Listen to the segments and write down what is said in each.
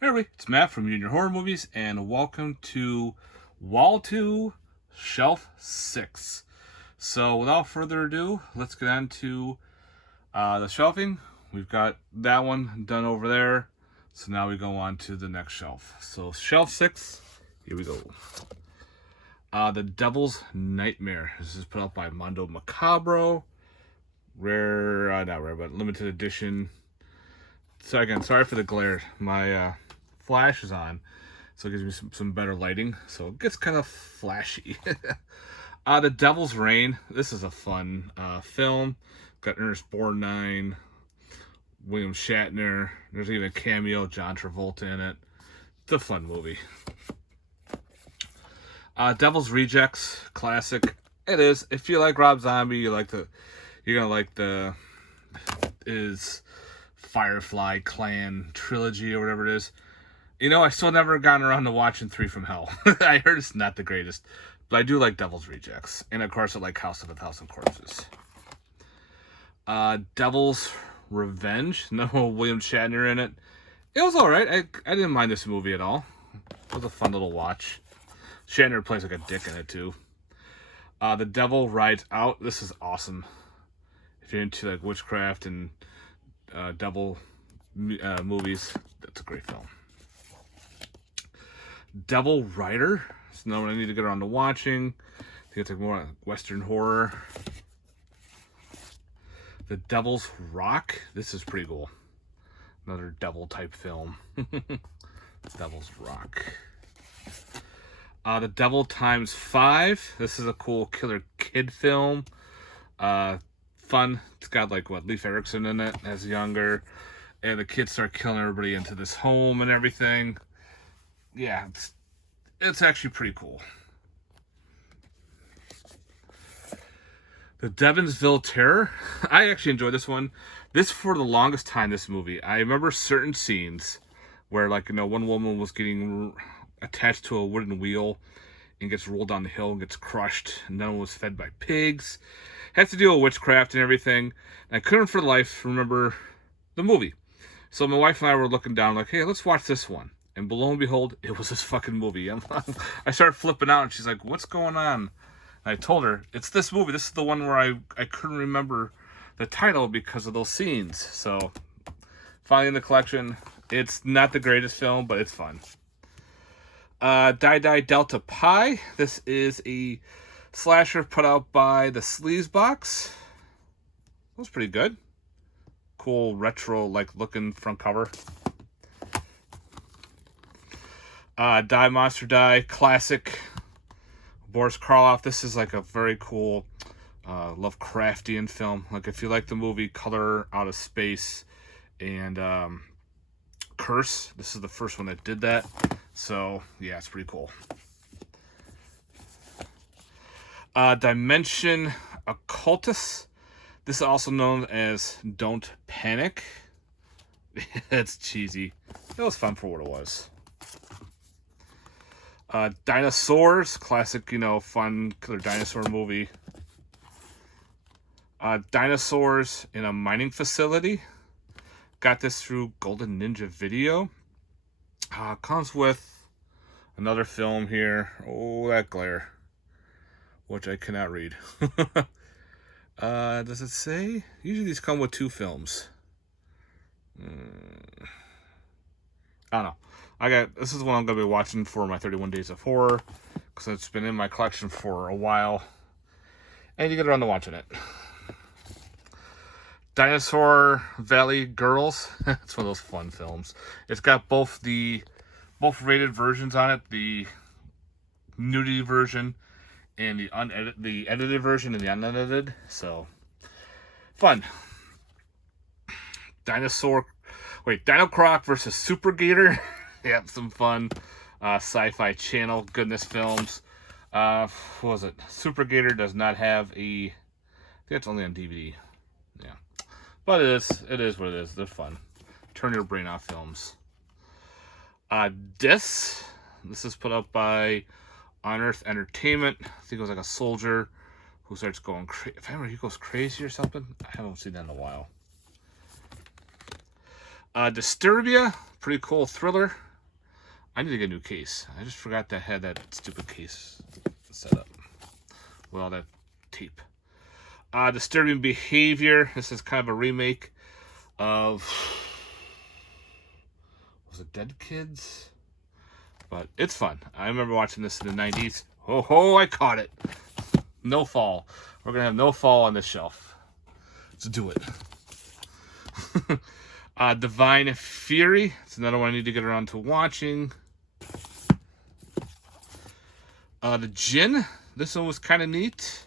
Hey everybody, it's Matt from Junior Horror Movies, and welcome to Wall 2, Shelf 6. So, without further ado, let's get on to the shelving. We've got that one done over there, so now we go on to the next shelf. So, Shelf 6, here we go. The Devil's Nightmare. This is put out by Mondo Macabro. Rare, not rare, but limited edition. So again, sorry for the glare. My flash is on, so it gives me some better lighting. So it gets kind of flashy. The Devil's Reign. This is a fun film. Got Ernest Borgnine, William Shatner. There's even a cameo, John Travolta in it. It's a fun movie. Devil's Rejects, classic. It is. If you like Rob Zombie, you're gonna like the Firefly Clan trilogy or whatever it is. You know, I still never gotten around to watching 3 from Hell. I heard it's not the greatest, but I do like Devil's Rejects, and of course I like House of a Thousand Corpses. Devil's Revenge. No William Shatner in it. It was all right. I didn't mind this movie at all. It was a fun little watch. Shatner plays like a dick in it too. The Devil Rides Out. This is awesome. If you're into like witchcraft and devil movies, that's a great film. Devil Rider. It's another one I need to get around to watching. I think it's like more Western horror. The Devil's Rock. This is pretty cool. Another devil type film. Devil's Rock. The Devil Times 5. This is a cool killer kid film. Fun. It's got like Leif Erikson in it as younger, and the kids start killing everybody into this home and everything. Yeah, it's actually pretty cool. The Devonsville Terror. I actually enjoyed this one. This for the longest time. This movie, I remember certain scenes where one woman was getting attached to a wooden wheel and gets rolled down the hill and gets crushed, and then was fed by pigs. Had to deal with witchcraft and everything. And I couldn't for life remember the movie. So my wife and I were looking down like, hey, let's watch this one. And below and behold, it was this fucking movie. I started flipping out, and she's like, what's going on? And I told her, it's this movie. This is the one where I couldn't remember the title because of those scenes. So finally in the collection. It's not the greatest film, but it's fun. Die Die Delta Pi. This is a slasher put out by the Sleaze Box. That was pretty good. Cool retro looking front cover. Die Monster Die, classic. Boris Karloff. This is like a very cool Lovecraftian film. Like if you like the movie Color Out of Space and Curse, this is the first one that did that. So yeah, it's pretty cool. Dimension Occultus. This is also known as Don't Panic. It's cheesy. It was fun for what it was. Dinosaurs. Classic, fun killer dinosaur movie. Dinosaurs in a Mining Facility. Got this through Golden Ninja Video. Comes with another film here. Oh, that glare. Which I cannot read. Does it say? Usually these come with 2 films. I don't know. This is one I'm going to be watching for my 31 Days of Horror, because it's been in my collection for a while. And you get around to watching it. Dinosaur Valley Girls. It's one of those fun films. It's got both rated versions on it. The nudity version and the edited version and the unedited. So fun. Dino Croc versus Super Gator. Yep, some fun Sci-Fi Channel goodness films. What was it? Super Gator does not have I think it's only on DVD. Yeah, but it is what it is. They're fun. Turn your brain off films. This is put up by On Earth Entertainment. I think it was like a soldier who starts going crazy. If I remember, he goes crazy or something. I haven't seen that in a while. Disturbia, pretty cool thriller. I need to get a new case. I just forgot to have that stupid case set up with all that tape. Disturbing Behavior. This is kind of a remake of, was it Dead Kids? But it's fun. I remember watching this in the 90s. Oh ho, I caught it. No fall. We're gonna have no fall on this shelf. Let's do it. Divine Fury. It's another one I need to get around to watching. The Djinn. This one was kind of neat.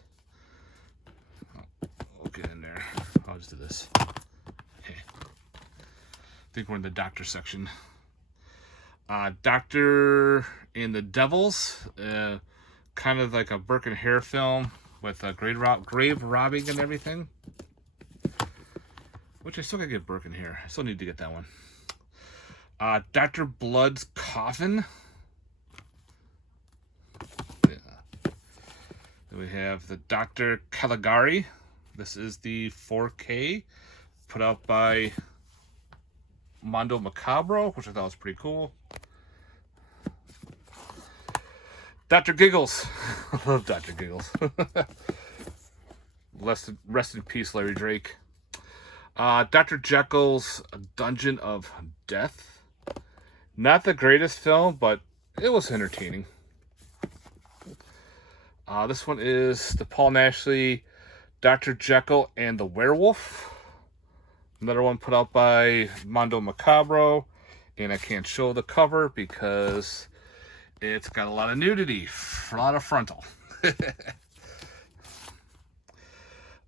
We'll get in there. I'll just do this. Okay. I think we're in the doctor section. Doctor and the Devils. Kind of like a Burke and Hare film with grave robbing and everything. Which I still gotta get Burke and Hare. I still need to get that one. Dr. Blood's Coffin. Then we have the Dr. Caligari. This is the 4K put out by Mondo Macabro, which I thought was pretty cool. Dr. Giggles. I love Dr. Giggles. Rest in peace, Larry Drake. Dr. Jekyll's Dungeon of Death. Not the greatest film, but it was entertaining. This one is the Paul Nashley Dr. Jekyll and the Werewolf. Another one put out by Mondo Macabro. And I can't show the cover because it's got a lot of nudity, a lot of frontal.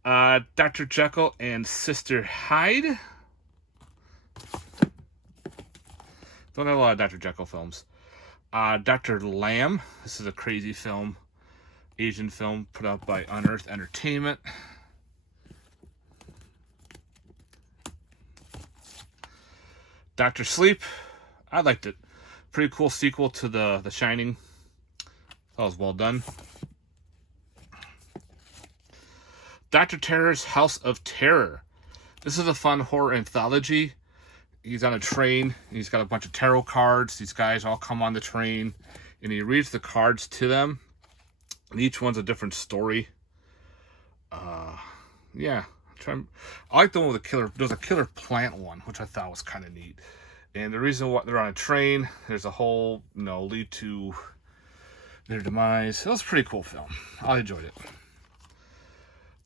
Dr. Jekyll and Sister Hyde. Don't have a lot of Dr. Jekyll films. Dr. Lamb. This is a crazy film. Asian film put out by Unearthed Entertainment. Dr. Sleep. I liked it. Pretty cool sequel to the Shining. That was well done. Dr. Terror's House of Terror. This is a fun horror anthology. He's on a train. And he's got a bunch of tarot cards. These guys all come on the train. And he reads the cards to them. And each one's a different story. Yeah. I like the one with the killer. There's a killer plant one, which I thought was kind of neat. And the reason why they're on a train, there's a whole, lead to their demise. It was a pretty cool film. I enjoyed it.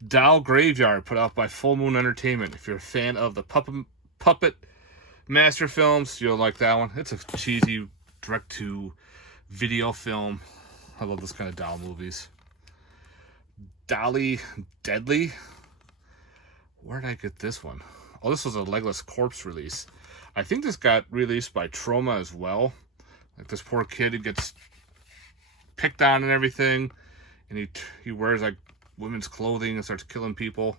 Doll Graveyard, put out by Full Moon Entertainment. If you're a fan of the Puppet Master films, you'll like that one. It's a cheesy direct-to-video film. I love this kind of doll movies. Dolly Deadly. Where did I get this one? Oh, this was a Legless Corpse release. I think this got released by Troma as well. Like this poor kid who gets picked on and everything. And he wears like women's clothing and starts killing people.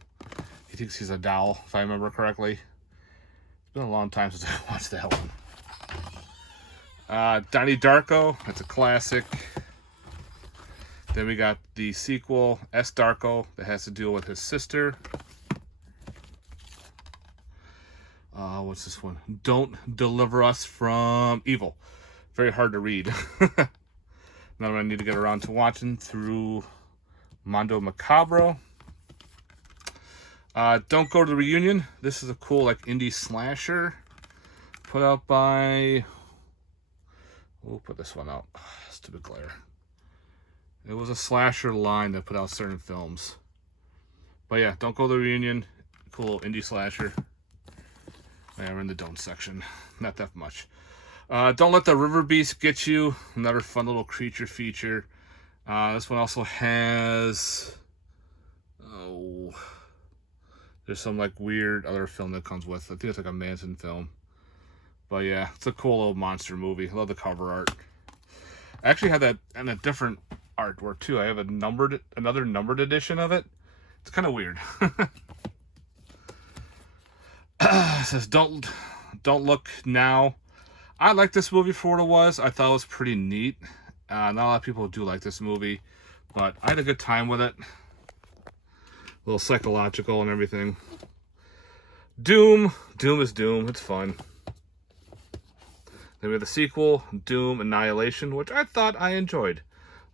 He thinks he's a doll, if I remember correctly. It's been a long time since I watched that one. Donnie Darko. That's a classic. Then we got the sequel, S. Darko, that has to deal with his sister. What's this one? Don't Deliver Us from Evil. Very hard to read. Another one I need to get around to watching through Mondo Macabro. Don't Go to the Reunion. This is a cool like indie slasher put out by... We'll put this one out. Stupid glare. It was a slasher line that put out certain films. But yeah, Don't Go to the Reunion. Cool indie slasher. Yeah, we're in the don't section. Not that much. Don't Let the River Beast Get You. Another fun little creature feature. This one also has... there's some like weird other film that comes with. I think it's like a Manson film. But yeah, it's a cool little monster movie. I love the cover art. I actually have that in a different artwork too. I have another numbered edition of it. It's kind of weird. It says Don't Look Now. I like this movie for what it was. I thought it was pretty neat. Not a lot of people do like this movie, but I had a good time with it. A little psychological and everything. Doom. Doom is Doom. It's fun. Then we have the sequel, Doom Annihilation, which I thought I enjoyed.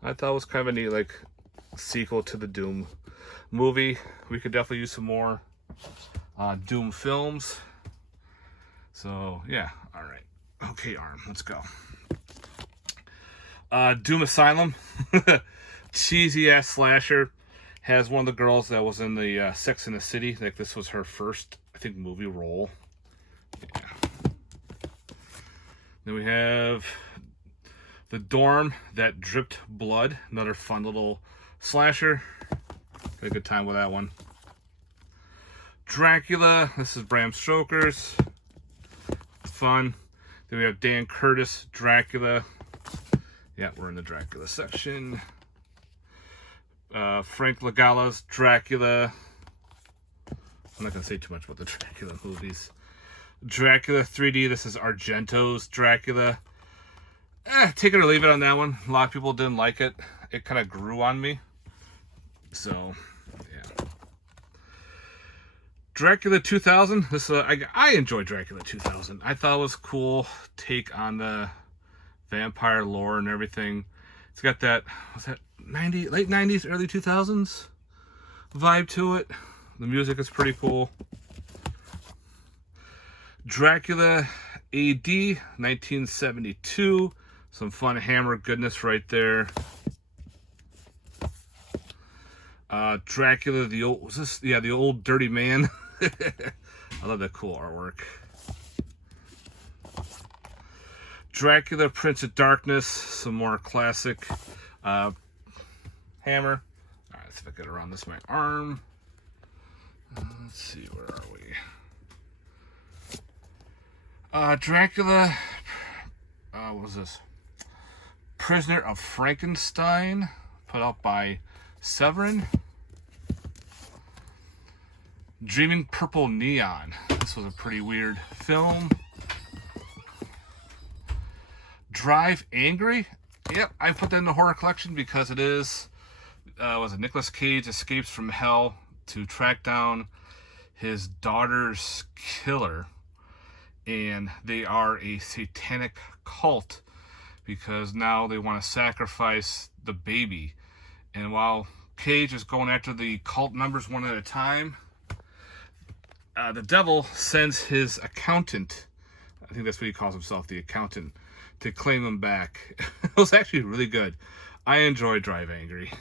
I thought it was kind of a neat, like, sequel to the Doom movie. We could definitely use some more Doom films. So, yeah. All right. Okay, Arm, let's go. Doom Asylum. Cheesy-ass slasher. Has one of the girls that was in the Sex and the City. Like, this was her first, I think, movie role. Yeah. Then we have The Dorm That Dripped Blood. Another fun little slasher. Had a good time with that one. Dracula. This is Bram Stoker's. It's fun. Then we have Dan Curtis, Dracula. Yeah, we're in the Dracula section. Frank Langola's Dracula. I'm not going to say too much about the Dracula movies. Dracula 3D. This is Argento's Dracula. Take it or leave it on that one. A lot of people didn't like it. It kind of grew on me. So, yeah. Dracula 2000. This I enjoyed Dracula 2000. I thought it was a cool take on the vampire lore and everything. It's got that, was that late 90s, early 2000s vibe to it. The music is pretty cool. Dracula AD 1972. Some fun Hammer goodness right there. Dracula, the old, was this? Yeah, the old dirty man. I love that cool artwork. Dracula, Prince of Darkness. Some more classic Hammer. Alright, let's see if I get around this my arm. Let's see, where are we? Dracula, what was this? Prisoner of Frankenstein, put out by Severin. Dreaming Purple Neon. This was a pretty weird film. Drive Angry. Yep, I put that in the horror collection because it is, was it Nicolas Cage escapes from hell to track down his daughter's killer. And they are a satanic cult because now they want to sacrifice the baby. And while Cage is going after the cult members one at a time, the devil sends his accountant, I think that's what he calls himself, the accountant, to claim him back. It was actually really good. I enjoy Drive Angry.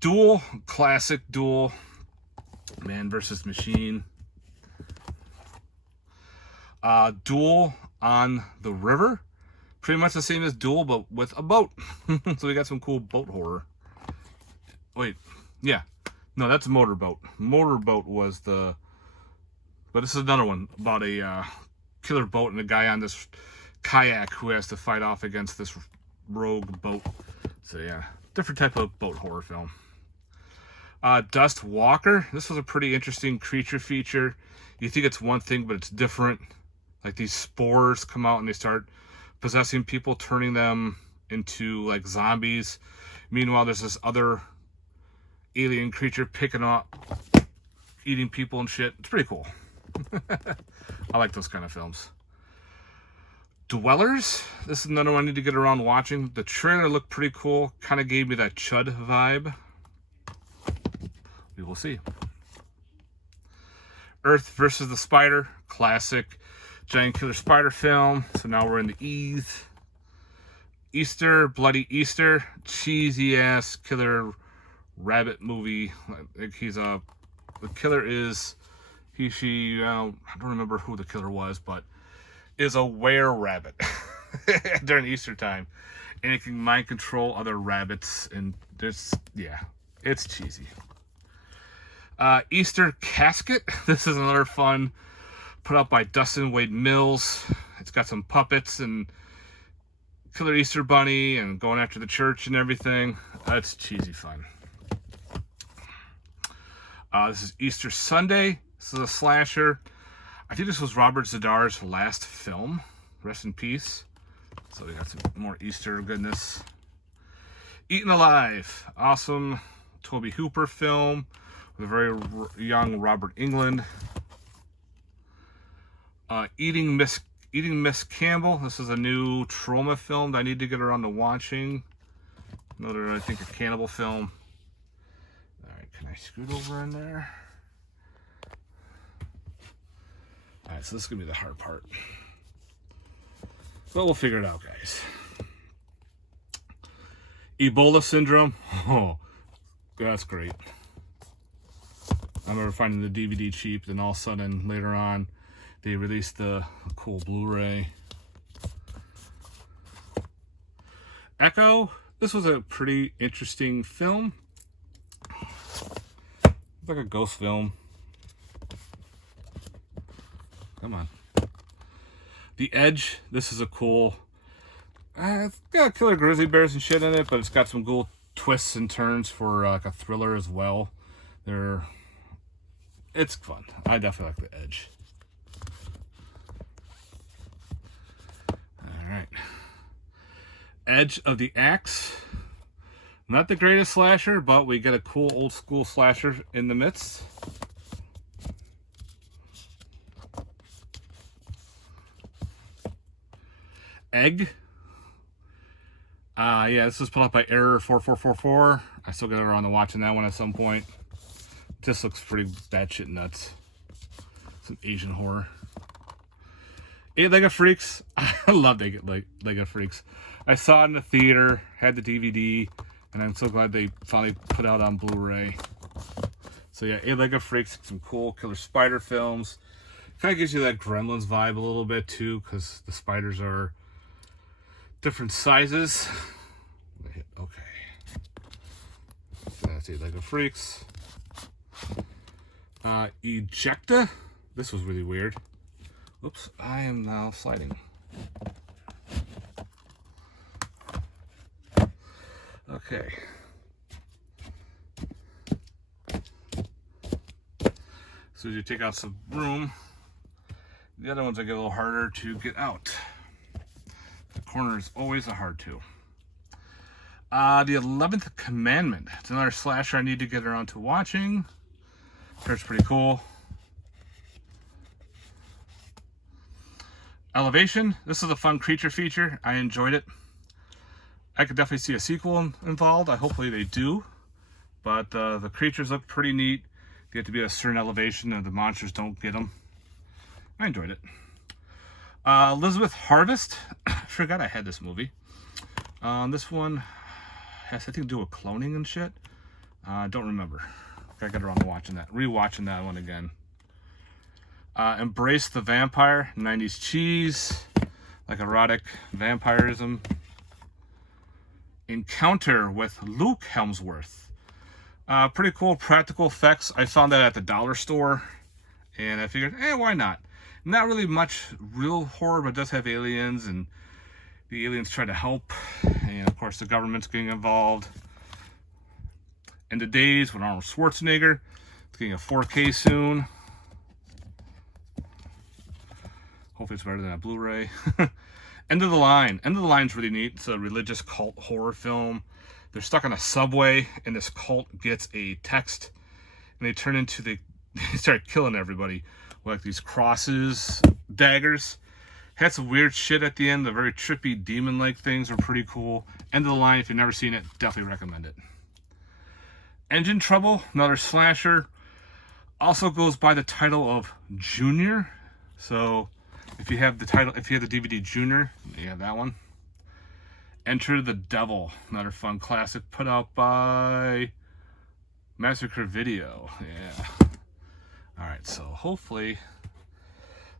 Duel, classic Duel. Man versus Machine. Duel on the River. Pretty much the same as Duel, but with a boat. So we got some cool boat horror. Wait, yeah. No, that's a Motorboat. Motorboat was the... But this is another one about a killer boat and a guy on this kayak who has to fight off against this rogue boat. So yeah, different type of boat horror film. Dust Walker. This was a pretty interesting creature feature. You think it's one thing, but it's different. Like these spores come out and they start possessing people, turning them into like zombies. Meanwhile, there's this other alien creature picking up, eating people and shit. It's pretty cool. I like those kind of films. Dwellers. This is another one I need to get around watching. The trailer looked pretty cool. Kind of gave me that Chud vibe. We will see. Earth versus the Spider. Classic giant killer spider film. So now we're in the E's. Easter, Bloody Easter. Cheesy ass killer rabbit movie. Like he's a... The killer is... I don't remember who the killer was, but is a were-rabbit during Easter time. And it can mind control other rabbits. And this, yeah, it's cheesy. Easter Casket. This is another fun, put out by Dustin Wade Mills. It's got some puppets and killer Easter bunny and going after the church and everything. It's cheesy fun. This is Easter Sunday. This is a slasher. I think this was Robert Zadar's last film. Rest in peace. So we got some more Easter goodness. Eaten Alive. Awesome Toby Hooper film with a very young Robert Englund. Eating Miss Campbell. This is a new trauma film that I need to get around to watching. Another, I think, a cannibal film. Alright, can I scoot over in there? Alright, so this is going to be the hard part. But we'll figure it out, guys. Ebola syndrome. Oh, that's great. I remember finding the DVD cheap, then all of a sudden, later on, they released the cool Blu-ray. Echo. This was a pretty interesting film. It's like a ghost film. Come on. The Edge. This is a cool... it's got killer grizzly bears and shit in it, but it's got some cool twists and turns for like a thriller as well. It's fun. I definitely like The Edge. Alright. Edge of the Axe. Not the greatest slasher, but we get a cool old school slasher in the midst. Egg. Yeah, this was put up by Error 4444. I still get around to watching that one at some point. Just looks pretty batshit nuts. Some Asian horror. Eight-Legged Freaks. I love Eight-Legged Freaks. I saw it in the theater, had the DVD, and I'm so glad they finally put out on Blu-ray. So yeah, Eight-Legged Freaks, some cool killer spider films. Kind of gives you that Gremlins vibe a little bit too, because the spiders are different sizes. Okay. So that's Eight-Legged Freaks. Ejecta. This was really weird. Oops, I am now sliding. Okay. So as you take out some room, the other ones I get a little harder to get out. The corner is always a hard to. The 11th Commandment. It's another slasher I need to get around to watching. It's pretty cool. Elevation. This is a fun creature feature. I enjoyed it. I could definitely see a sequel involved. Hopefully they do. But the creatures look pretty neat. You have to be at a certain elevation and the monsters don't get them. I enjoyed it. Elizabeth Harvest. I forgot I had this movie. This one has something to do with cloning and shit. Don't remember. I got around to watching that. Rewatching that one again. Embrace the Vampire. 90s cheese. Like erotic vampirism. Encounter with Luke Hemsworth. Pretty cool practical effects. I found that at the dollar store. And I figured, why not? Not really much real horror, but it does have aliens. And the aliens try to help. And of course the government's getting involved. And the Days with Arnold Schwarzenegger. It's getting a 4K soon. Hopefully it's better than that Blu-ray. End of the Line. End of the Line's really neat. It's a religious cult horror film. They're stuck on a subway, and this cult gets a text, and they turn into they start killing everybody with like these crosses, daggers. Had some weird shit at the end. The very trippy demon-like things were pretty cool. End of the Line. If you've never seen it, definitely recommend it. Engine Trouble, another slasher. Also goes by the title of Junior. So if you have the title, if you have the DVD Junior, you have that one. Enter the Devil, another fun classic put out by Massacre Video. Yeah. Alright, so hopefully,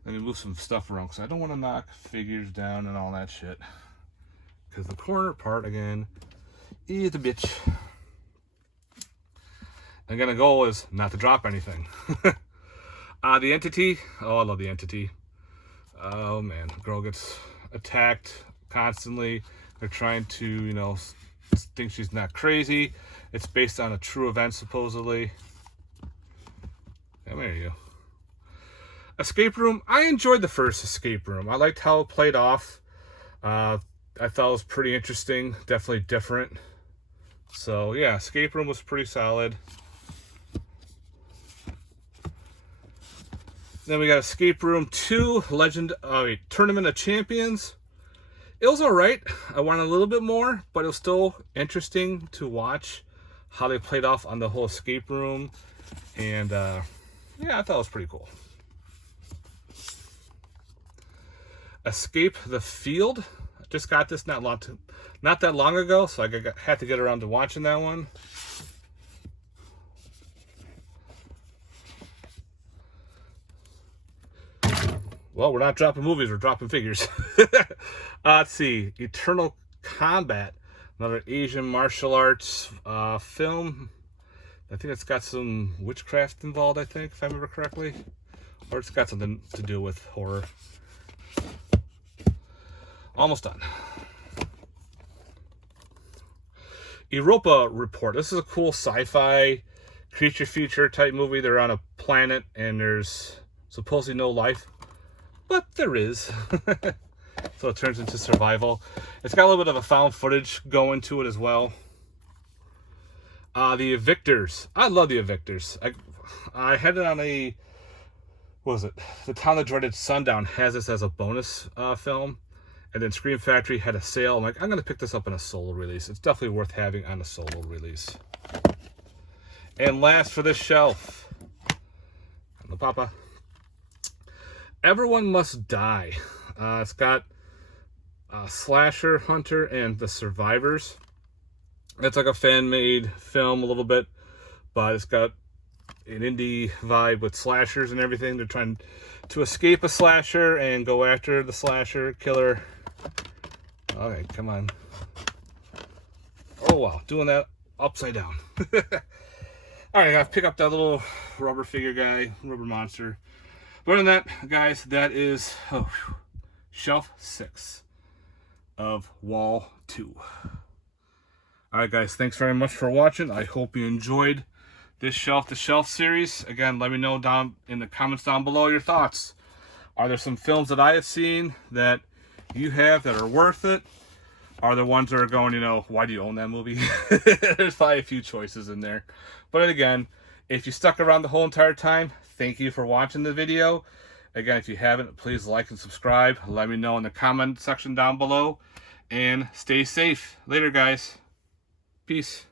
let me move some stuff around because I don't want to knock figures down and all that shit. Because the corner part, again, is a bitch. Again, the goal is not to drop anything. The Entity. Oh, I love The Entity. Oh, man. The girl gets attacked constantly. They're trying to, you know, think she's not crazy. It's based on a true event, supposedly. Yeah, there you go. Escape Room. I enjoyed the first Escape Room. I liked how it played off. I thought it was pretty interesting. Definitely different. So, yeah, Escape Room was pretty solid. Then we got Escape Room 2, Tournament of Champions. It was alright. I wanted a little bit more, but it was still interesting to watch how they played off on the whole escape room. And yeah, I thought it was pretty cool. Escape the Field. I just got this not that long ago, so I had to get around to watching that one. Well, we're not dropping movies, we're dropping figures. Let's see. Eternal Combat. Another Asian martial arts film. I think it's got some witchcraft involved, I think, if I remember correctly. Or it's got something to do with horror. Almost done. Europa Report. This is a cool sci-fi creature feature type movie. They're on a planet and there's supposedly no life. But there is. So it turns into survival. It's got a little bit of a found footage going to it as well. The Evictors. I love The Evictors. I had it on a... What was it? The Town That Dreaded Sundown has this as a bonus film. And then Scream Factory had a sale. I'm like, I'm going to pick this up on a solo release. It's definitely worth having on a solo release. And last for this shelf. The Papa. Everyone Must Die. It's got Slasher Hunter and The Survivors. It's like a fan-made film a little bit, but it's got an indie vibe with slashers and everything. They're trying to escape a slasher and go after the slasher killer. Okay, come on. Oh wow, doing that upside down. Alright, I gotta pick up that little rubber figure guy, rubber monster. But other than that, guys, that is shelf 6 of Wall 2. Alright guys, thanks very much for watching. I hope you enjoyed this Shelf to Shelf series. Again, let me know down in the comments down below your thoughts. Are there some films that I have seen that you have that are worth it? Are there ones that are going, you know, why do you own that movie? There's probably a few choices in there. But again, if you stuck around the whole entire time, thank you for watching the video. Again, if you haven't, please like and subscribe. Let me know in the comment section down below. And stay safe. Later, guys. Peace.